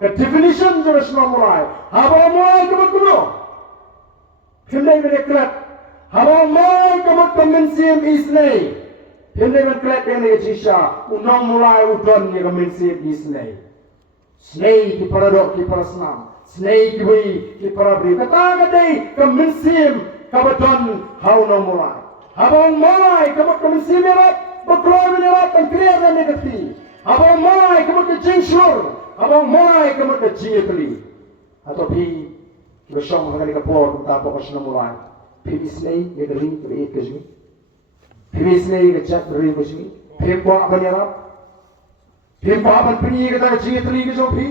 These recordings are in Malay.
ke definition jelas mulai haba mulai kemudian Hindai berdekat haba mulai kemudian isnei Hindai berdekat yang legisha unang mulai udon yang kemudian isnei snei ki paradok ki parasnam snei ki bui ki parabri kata kadai kemudian kabadon hau no mulai haba mulai kemudian merap berkeluar merap dan kriya dan negati haba mulai kemudian jingsur haba mulai kemudian jingepli atau pi bersama dengan kapor tak apa kena mulai pi isnei ye dari ke kesmi pi isnei ke cak dari kesmi pi buat banyarap pi buat peni kita jingepli ke jopi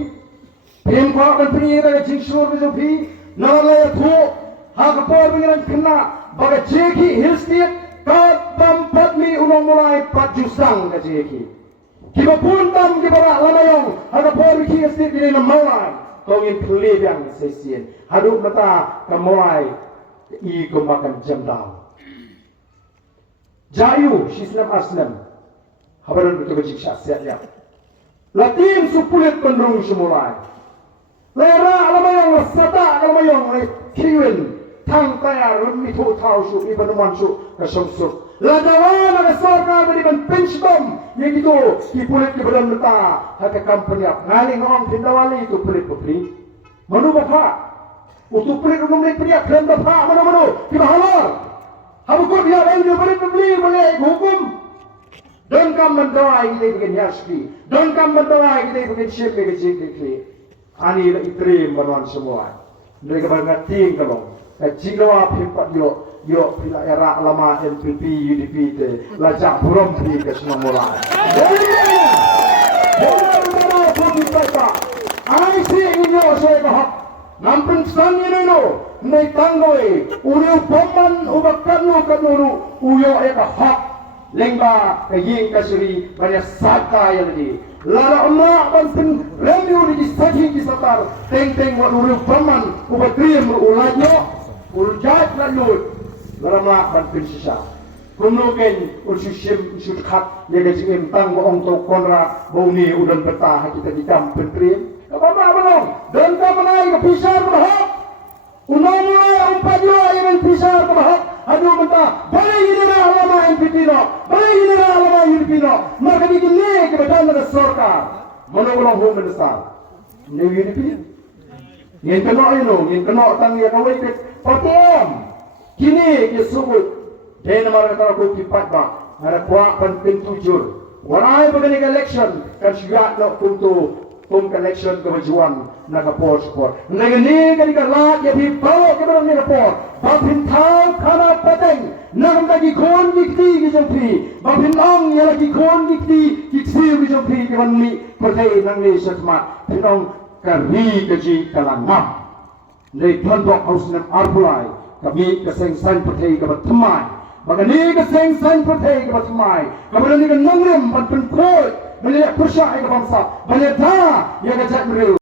pi buat peni kita jingsur ke jopi nalaya tu ha kapor dengan kena bagai jeki hilstit kat tempat mi unang mulai pajusang ke jeki kiba puntam kiba lamayong ha kapor mi hilstit di namawai kau ingin pelih yang sesien haduk mata kamulai i kumbakan jemdal jayu sislam aslam habaran betul kejiksa siap ya latin supulit pendrung semulai lera alamayong lasata alamayong kiwin tang kaya rumitu tau su ibanuman su kasungsuk ladawan aga sorga beri ban pinchbom yang itu kipulit di badan mata haka kampanyap ngaling orang pindawali itu pelit pepri manu bapak untuk pelit umum ni priak dan bapak manu di bahalar habukut dia yang dia pelit pepri boleh hukum dan kam mendawai kita bikin yaspi dan kam mendawai kita bikin syip bikin jikli ani itrim banuan semua mereka berngating kalau jinglawa pimpat yo pila era lama NPP UDP te lajak buram di ke semua mulai ai si inyo soe bahak nampun san ini no nei tanggoi uru paman ubakanu kanuru uyo eka hak lengba kaying kasuri banyak saka yang di lara Allah banten remu di saji di satar teng uru paman ubakrim ulanyo urjat lalut lara banten sisa Kunuken ursusim sudkat dia jengim tang boong to konra bauni udan betah kita di kampung prim apa belum dan kamanai ke pisar bahak unamai umpatyo yang pisar bahak aduh mentah boleh ini ulama NPP no boleh ini ulama UDP no mereka bikin ke badan negara sorkar menolong home besar new UDP yang kena tang yang kawai ke patem kini dia sebut dia nama kata aku kipat ba ada kuat penting tujur warai begini election kan syuat nak kum election kemajuan nak kapor support negani kan ikalat jadi bawa ke dalam kapor bapin tau kana pateng nak lagi kon dikti gijampi bapin ong ya lagi kon dikti kiksi gijampi kawan mi pertai nang ni setmat pinong kari keji kalangam nei thondok hausnam arbulai kami kesengsan pertai kabat temai Bagani ke seng pertai ke batumai, kemudian ni ke nongrem ban penkoi, melihat kursia ke bangsa, melihat dah ia kejat meriu.